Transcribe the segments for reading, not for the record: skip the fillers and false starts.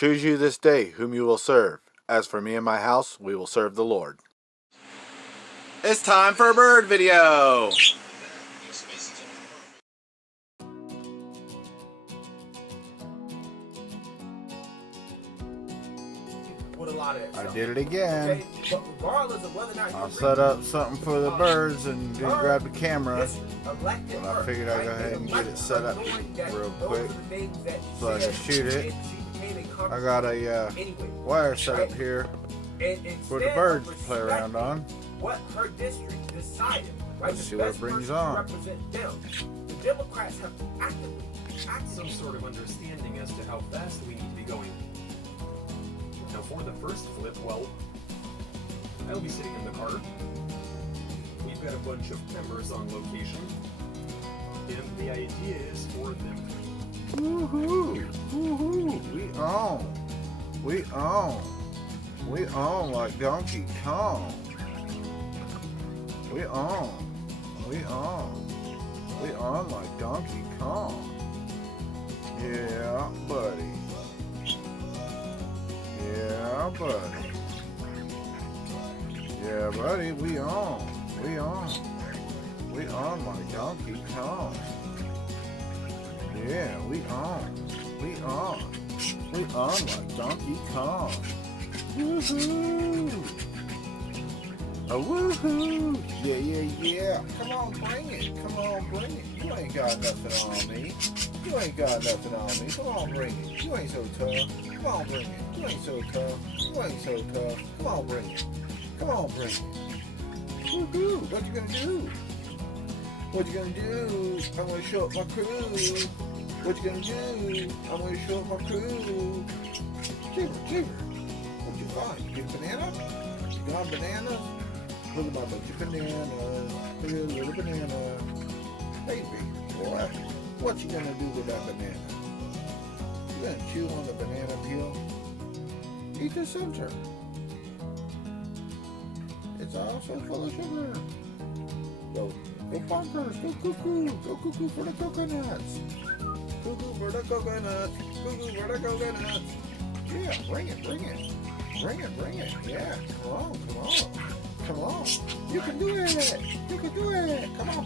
Choose you this day whom you will serve. As for me and my house, we will serve the Lord. It's time for a bird video. I did it again. Okay, but regardless of whether or not I'll set up something for the birds and grab the camera. But I figured I'd go ahead and get it set up real quick so I can shoot it. I got a wire set up here for the birds to play around on. What her district decided, right? Let's see what it brings on. Represent them. The Democrats have acted some sort of understanding as to how fast we need to be going. Now for the first flip, well, I'll be sitting in the car. We've got a bunch of members on location. And the idea is for them to... Woohoo! Woohoo! We on! We on! We on like Donkey Kong! We on! We on! We on like Donkey Kong! Yeah, buddy! Yeah, buddy! Yeah, buddy, we on! We on! We on like Donkey Kong! Yeah, we on! We on! We on like Donkey Kong! Woohoo! A woohoo! Yeah, yeah, yeah! Come on, bring it! Come on, bring it! You ain't got nothing on me! You ain't got nothing on me! Come on, bring it! You ain't so tough! Come on, bring it! You ain't so tough! You ain't so tough! Come on, bring it! Come on, bring it! Woohoo! What you gonna do? What you gonna do? I'm gonna show up my crew! What you gonna do? I'm gonna show up my crew! Cheever! What'd you find? You get a banana? You got bananas? Look at my bunch of bananas. Look at a little banana. Hey, baby boy, what you gonna do with that banana? You gonna chew on the banana peel? Eat the center. It's also full of sugar. Go bonkers, go cuckoo for the coconuts. Cuckoo for the coconuts, cuckoo for the coconuts. Yeah, bring it. Yeah, come on. You can do it. You can do it. Come on.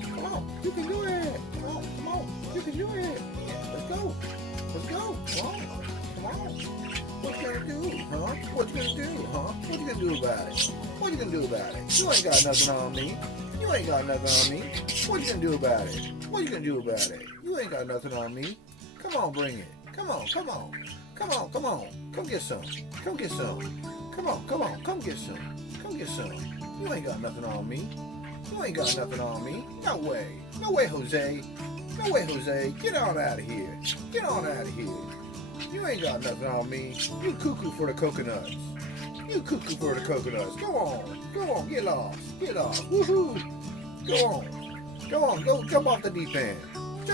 You can do it. Come on. You can do it. Yeah, let's go. Come on. What you gonna do, huh? What you gonna do about it? What you gonna do about it? You ain't got nothing on me. What you gonna do about it? You ain't got nothing on me. Come on, bring it. Come on. Come get some. Come get some. You ain't got nothing on me. No way, Jose. Get on out of here. You ain't got nothing on me. You cuckoo for the coconuts. Go on, get lost. Woohoo! Go on, go jump off the deep end. Go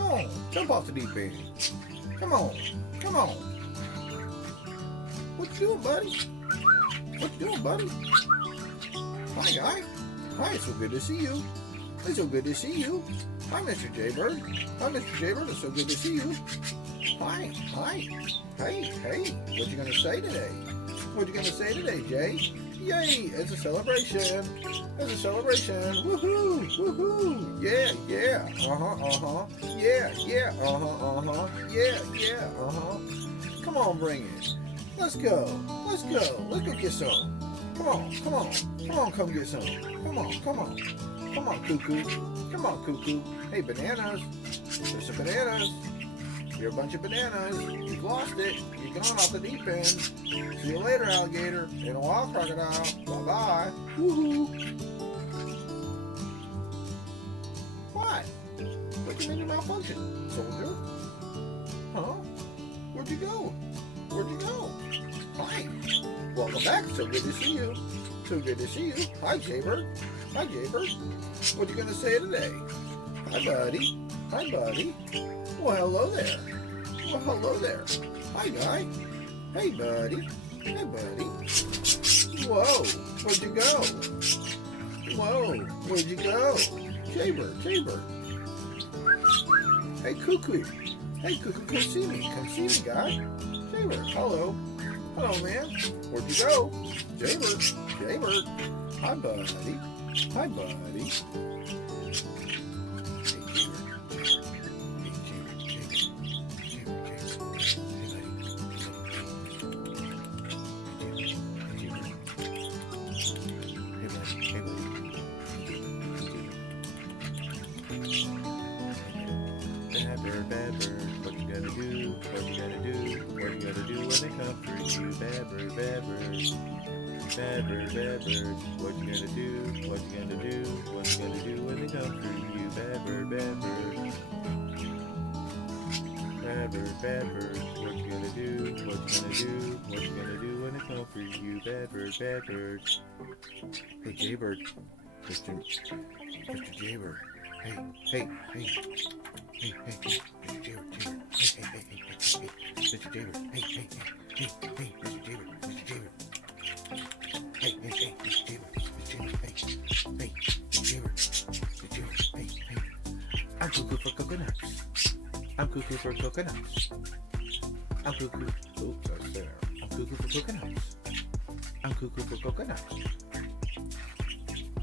on, jump off the deep end. Come on. What you doing, buddy? Hi, guy. Hi, it's so good to see you. Hi, Mr. Jaybird. It's so good to see you. Hi. Hey, what you gonna say today, Jay? Yay, it's a celebration. Woohoo. Yeah. Yeah. Come on, bring it. Let's go get some. Come on, come get some. Come on, cuckoo. Hey, bananas. There's some bananas. You're a bunch of bananas. You've lost it. You're gone off the deep end. See you later, alligator. And a wild crocodile. Bye-bye. Woohoo. What? What's your malfunction, soldier? Huh? Where'd you go? Hi. Welcome back. So good to see you. Hi, Jaybird. What you gonna say today? Hi, buddy. Well, hello there. Hi, guy. Hey, buddy. Whoa, where'd you go? Jaybird. Hey, cuckoo. Hey, Cuckoo, come see me. Come see me, guy. Jaybird, hello. Hello, man. Where'd you go? Jaybird. Jaybird. Hi, buddy. Hi, buddy. Bad bird, what you gonna do? What you gonna do? What you gonna do when they come for you? Bad bird, bad bird. Bad bird, bad bird. What you gonna do? What you gonna do? What you gonna do when they come for you? Bad bird, bad bird. Bad bird, bad bird. What you gonna do? What you gonna do? What you gonna do when they come for you? Bad bird, bad bird. Hey, Jaybird. Mr. Jaybird. Hey, hey, hey. Hey, hey, hey, Mr. Jaybird, Mr. Jaybird, hey, hey, hey, hey, hey, Mr. Jaybird, Mr. Jaybird. Hey, hey, hey, Mr. Jaybird, Mr. Jaybird, hey, hey, Mr. Jaybird, Mr. Jaybird, hey, hey. I'm cuckoo for coconuts. I'm cuckoo for coconuts. I'm cuckoo. Oops, I was there. I'm cuckoo for coconuts. I'm cuckoo for coconuts.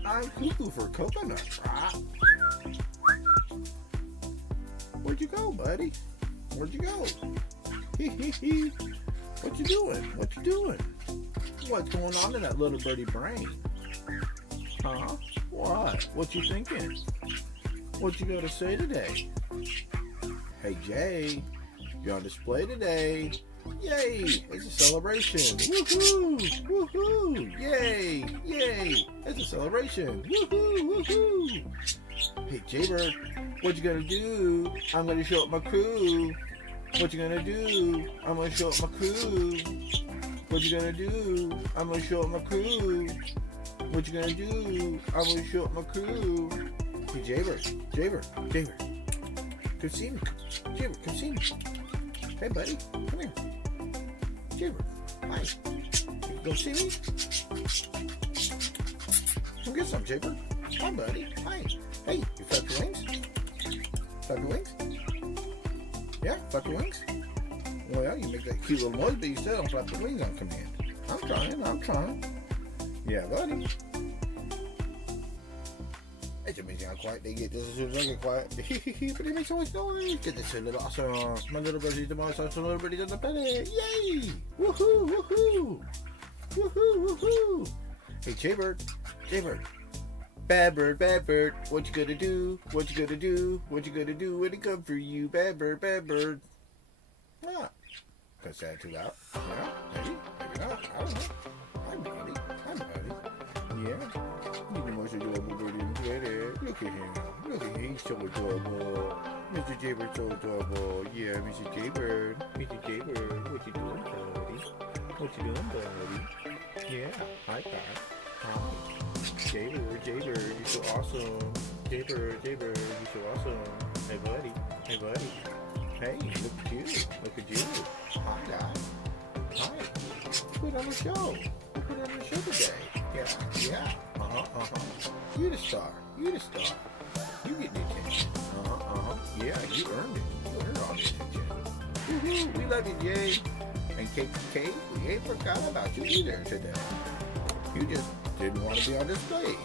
I'm cuckoo for coconuts. Where'd you go, buddy? Where'd you go? Hee hee hee. What you doing? What you doing? What's going on in that little birdie brain? Huh? What? What you thinking? What you gotta say today? Hey, Jay, you're on display today. Yay! It's a celebration. Woohoo! Woohoo! Yay! Yay! It's a celebration. Woohoo! Woohoo! Hey, Jaybird, what you gonna do? I'm gonna show up my crew. What you gonna do? I'm gonna show up my crew. What you gonna do? I'm gonna show up my crew. What you gonna do? I'm gonna show up my crew. Hey, Jaybird, Jaybird, Jaybird, come see me. Jaybird, come see me. Hey, buddy, come here. Jaybird, hi. You go see me? Come get some, Jaybird. Hi, buddy. Hi. Hey, you flap your wings? Flap your wings? Yeah, flap your wings? Well, you make that cute little noise, but you still don't flap your wings on command. I'm trying. Yeah, buddy. It's amazing how quiet they get. This as soon as I get quiet. But it makes so much noise. Get this little awesome. My little birdie's the most awesome little birdie on the planet. Yay! Woohoo! Woohoo! Woohoo! Woohoo! Hey, Jaybird. Jaybird. Bad bird, what you gonna do? What you gonna do? What you gonna do when it come for you? Bad bird, What? Gonna say it too loud? Yeah, maybe not. I don't know. I'm buddy. Yeah. He's the most adorable birdie in the planet. Look at him. He's so adorable. Mr. Jaybird, so adorable. Yeah, Mr. Jaybird. Mr. Jaybird, what you doing, buddy? What you doing, buddy? Yeah, high five. Hi. Jaybird, you're so awesome. Jaybird, you're so awesome. Hey, buddy. Hey, look at you. Hi, guys. Hi. Put on the show. Today. Yeah. You the star. You get the attention. Yeah, you earned it. You earned all the attention. Woohoo, we love you, Jay. And Kate, we ain't forgot about you either today. You just didn't want to be on display.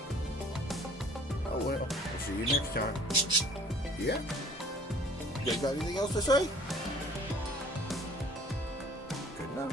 Oh well, we'll see you next time. Yeah? You guys got anything else to say? Good enough.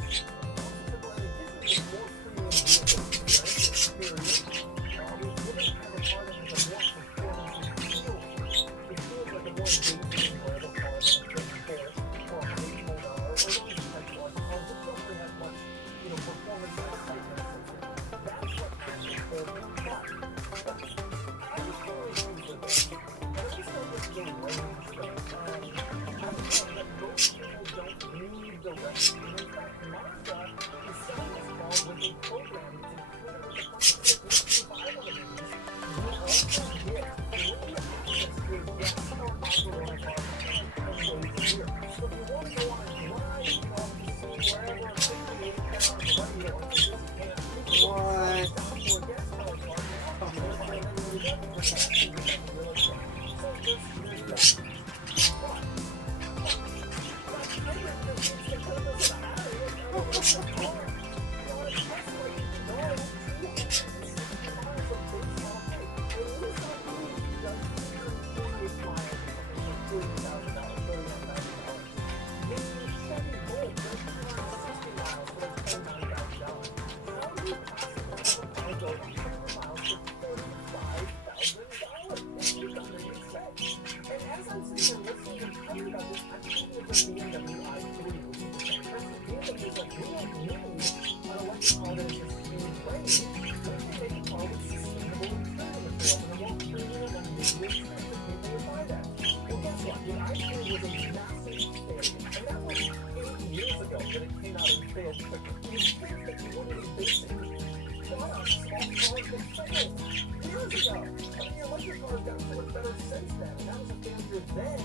that it came out and failed quicker. You think that you wouldn't have basically products off cars that failed years ago. I mean, the electric cars got so much better since then, and that was a failure then.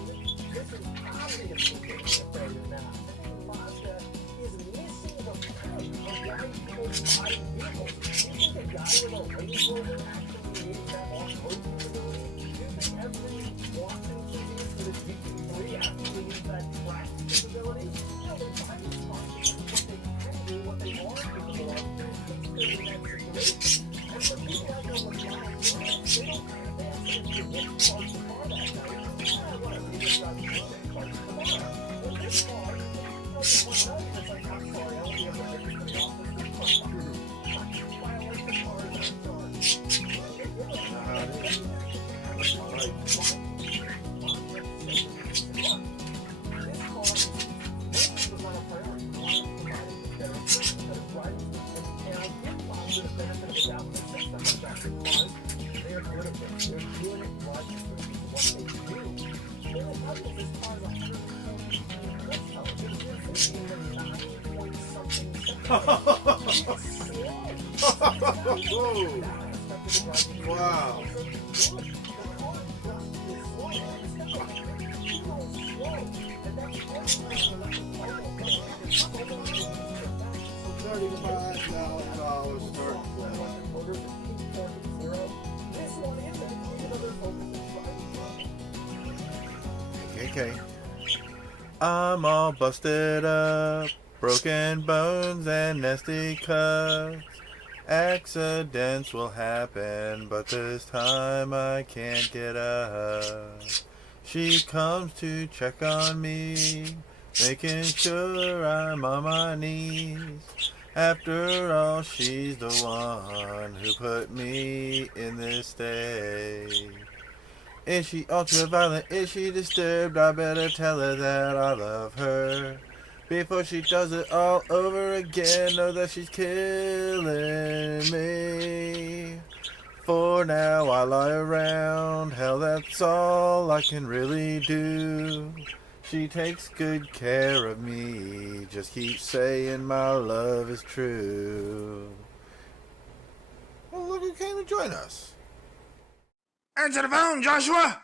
This is obviously getting a failure now. I think Mazda is missing the point of why people buy vehicles. Do you think a guy with a Range Rover actually needs that off-road capability? Do you think every Washington enthusiast with a GT3 actually needs that track capability? No, they buy these cars because they can do what they are capable of in that situation. And for people that know what drive is, they don't have the answer to what parts the car that night. Whatever, you just got to parts the car. Well, this car, you know, one night, it's like, I'm sorry, I only have the picture for the office. Why I like the car is I'm Wow. Okay. I'm all busted up, broken bones and nasty cuts. Accidents will happen, but this time I can't get up. She comes to check on me, making sure I'm on my knees. After all, she's the one who put me in this state. Is she ultra-violent? Is she disturbed? I better tell her that I love her. Before she does it all over again, know that she's killing me. For now I lie around, hell that's all I can really do. She takes good care of me, just keep saying my love is true. Well, look who came to join us. Answer the phone, Joshua!